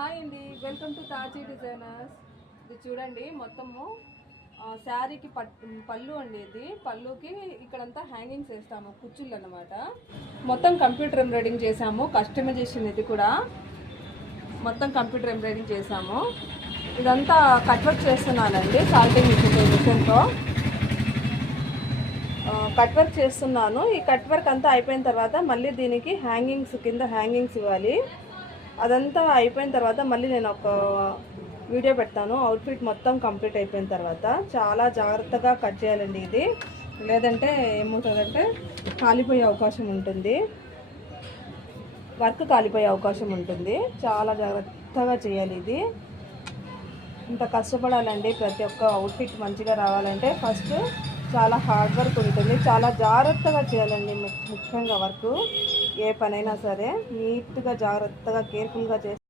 Hi అండి, welcome to తాజీ designers. ఇది చూడండి, మొత్తము శారీకి పళ్ళు అండి. ఇది పళ్ళుకి ఇక్కడంతా హ్యాంగింగ్స్ వేస్తాము, కుచ్చుళ్ళు అనమాట. మొత్తం కంప్యూటర్ ఎంబ్రాయిడింగ్ చేసాము, కస్టమైజేషన్ ఇది కూడా మొత్తం కంప్యూటర్ ఎంబ్రాయిడింగ్ చేసాము. ఇదంతా కట్ వర్క్ చేస్తున్నానండి, సాల్టింగ్ మిషన్తో కట్ వర్క్ చేస్తున్నాను. ఈ కట్ వర్క్ అంతా అయిపోయిన తర్వాత మళ్ళీ దీనికి హ్యాంగింగ్స్ కింద హ్యాంగింగ్స్ ఇవ్వాలి. అదంతా అయిపోయిన తర్వాత మళ్ళీ నేను ఒక వీడియో పెడతాను. అవుట్ఫిట్ మొత్తం కంప్లీట్ అయిపోయిన తర్వాత చాలా జాగ్రత్తగా కట్ చేయాలండి. ఇది లేదంటే ఏమవుతుందంటే కాలిపోయే అవకాశం ఉంటుంది, వర్క్ కాలిపోయే అవకాశం ఉంటుంది. చాలా జాగ్రత్తగా చేయాలి. ఇది ఇంత కష్టపడాలండి. ప్రతి ఒక్క అవుట్ఫిట్ మంచిగా రావాలంటే ఫస్ట్ చాలా హార్డ్ వర్క్ ఉంటుంది, చాలా జాగ్రత్తగా చేయాలండి. ముఖ్యంగా వర్క్ ఏ పనైనా సరే నీట్గా జాగ్రత్తగా కేర్ఫుల్గా చేసి